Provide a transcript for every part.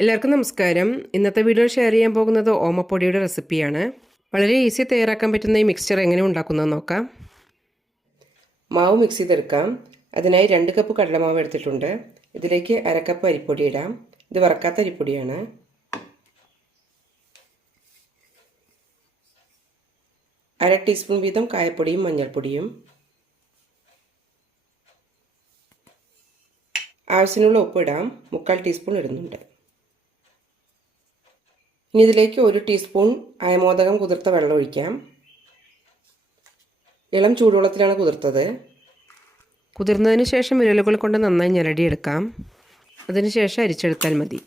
എല്ലാവർക്കും നമസ്കാരം. ഇന്നത്തെ വീഡിയോ ഷെയർ ചെയ്യാൻ പോകുന്നത് ഓമപ്പൊടിയുടെ റെസിപ്പിയാണ് വളരെ ഈസി തയ്യാറാക്കാൻ പറ്റുന്ന ഈ മിക്സ്ചർ എങ്ങനെ ഉണ്ടാക്കുന്നത് നോക്കാം. മാവ് മിക്സ് ചെയ്തെടുക്കാം. അതിനായി രണ്ട് കപ്പ് കടലമാവ് എടുത്തിട്ടുണ്ട്. ഇതിലേക്ക് അരക്കപ്പ് അരിപ്പൊടി ഇടാം. ഇത് വറക്കാത്ത അരിപ്പൊടിയാണ്. അര ടീസ്പൂൺ വീതം കായപ്പൊടിയും മഞ്ഞൾപ്പൊടിയും. ആവശ്യത്തിനുള്ള ഉപ്പ് ഇടാം. മുക്കാൽ ടീസ്പൂൺ ഇടുന്നുണ്ട്. ഇനി ഇതിലേക്ക് ഒരു ടീസ്പൂൺ അയമോദകം കുതിർത്ത വെള്ളം ഒഴിക്കാം. ഇളം ചൂടുവെള്ളത്തിലാണ് കുതിർത്തത്. കുതിർന്നതിന് ശേഷം വിരലുകൾ കൊണ്ട് നന്നായി ഞെരടിയെടുക്കാം. അതിനുശേഷം അരിച്ചെടുത്താൽ മതി.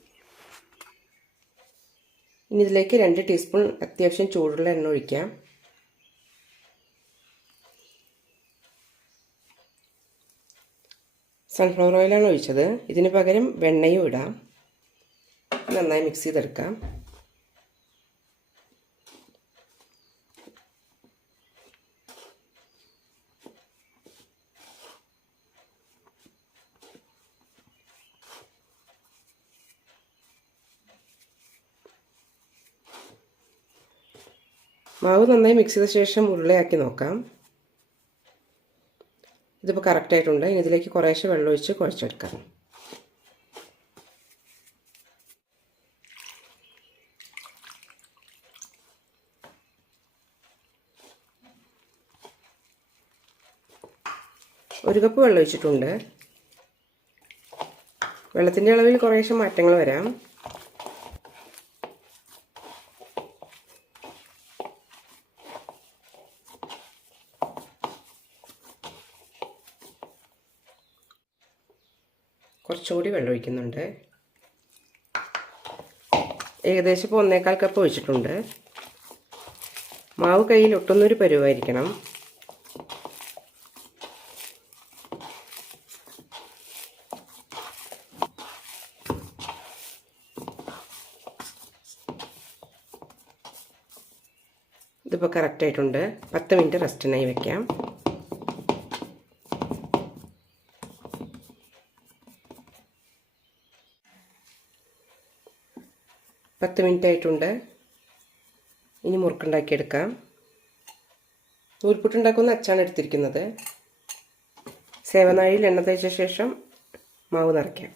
ഇനി ഇതിലേക്ക് രണ്ട് ടീസ്പൂൺ അത്യാവശ്യം ചൂടുള്ള എണ്ണ ഒഴിക്കാം. സൺഫ്ലവർ ഓയിലാണ് ഒഴിച്ചത്. ഇതിന് പകരം വെണ്ണയും ഇടാം. നന്നായി മിക്സ് ചെയ്തെടുക്കാം. മാവ് നന്നായി മിക്സ് ചെയ്ത ശേഷം ഉരുളയാക്കി നോക്കാം. ഇതിപ്പോൾ കറക്റ്റായിട്ടുണ്ട് ഇനി ഇതിലേക്ക് കുറേശ്ശെ വെള്ളം ഒഴിച്ച് കുഴച്ചെടുക്കാം. ഒരു കപ്പ് വെള്ളം ഒഴിച്ചിട്ടുണ്ട്. വെള്ളത്തിന്റെ അളവിൽ കുറേശ്ശെ മാറ്റങ്ങൾ വരാം. കുറച്ചുകൂടി വെള്ളം ഒഴിക്കുന്നുണ്ട്. ഏകദേശം ഇപ്പോൾ ഒന്നേക്കാൽ കപ്പ് ഒഴിച്ചിട്ടുണ്ട്. മാവ് കയ്യിൽ ഒട്ടുന്നൊരു പരുവായിരിക്കണം. ഇതിപ്പോൾ കറക്റ്റായിട്ടുണ്ട് പത്ത് മിനിറ്റ് റെസ്റ്റിനായി വെക്കാം. പത്ത് മിനിറ്റ് ആയിട്ടുണ്ട് ഇനി മുറുക്കുണ്ടാക്കിയെടുക്കാം. നൂൽപുട്ടുണ്ടാക്കുന്ന അച്ചാണ് എടുത്തിരിക്കുന്നത്. സേവനാഴിയിൽ എണ്ണ തേച്ച ശേഷം മാവ് നിറയ്ക്കാം.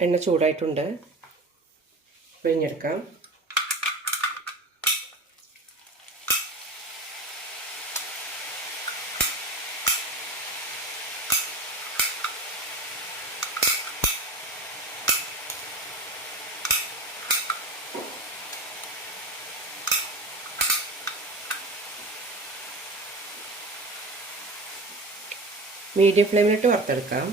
എണ്ണ ചൂടായിട്ടുണ്ട്. പിഴിഞ്ഞെടുക്കാം. മീഡിയം ഫ്ലെയിമിലിട്ട് വറുത്തെടുക്കാം.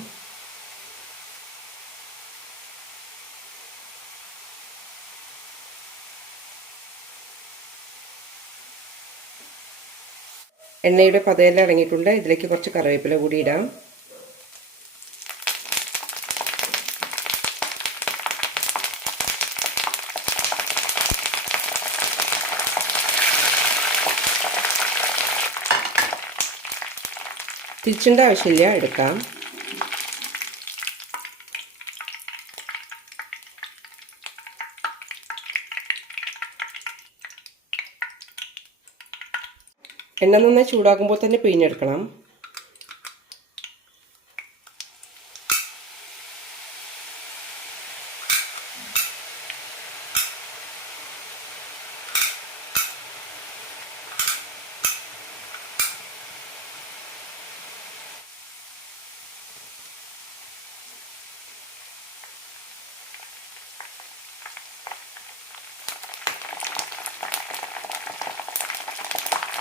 എണ്ണയുടെ പതയെല്ലാം അടങ്ങിയിട്ടുണ്ട് ഇതിലേക്ക് കുറച്ച് കറിവേപ്പില കൂടി ഇടാം. തിരിച്ചിന്റെ ആവശ്യമില്ല എടുക്കാം. എണ്ണ നന്നായി ചൂടാക്കുമ്പോൾ തന്നെ പിഴിഞ്ഞെടുക്കണം.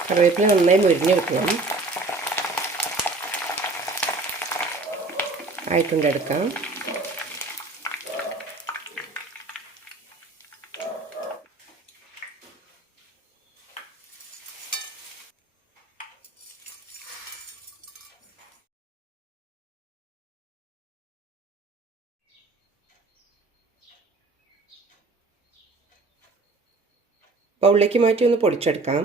കറിവേപ്പില നന്നായി മുരിഞ്ഞ് ആയിട്ടുണ്ട് എടുക്കാം. ബൗളിലേക്ക് മാറ്റി ഒന്ന് പൊടിച്ചെടുക്കാം.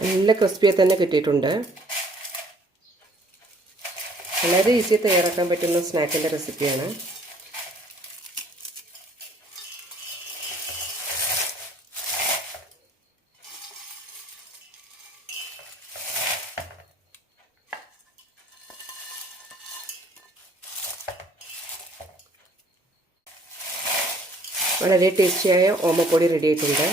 നല്ല ക്രിസ്പിയായി തന്നെ കിട്ടിയിട്ടുണ്ട്. വളരെ ഈസി തയ്യാറാക്കാൻ പറ്റുന്ന സ്നാക്കിന്റെ റെസിപ്പിയാണ് വളരെ ടേസ്റ്റിയായ ഓമപ്പൊടി റെഡി ആയിട്ടുണ്ട്.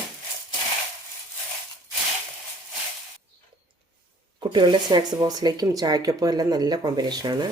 കുട്ടികളുടെ സ്നാക്സ് ബോക്സിലേക്കും ചായക്കൊപ്പം എല്ലാം നല്ല കോമ്പിനേഷനാണ്.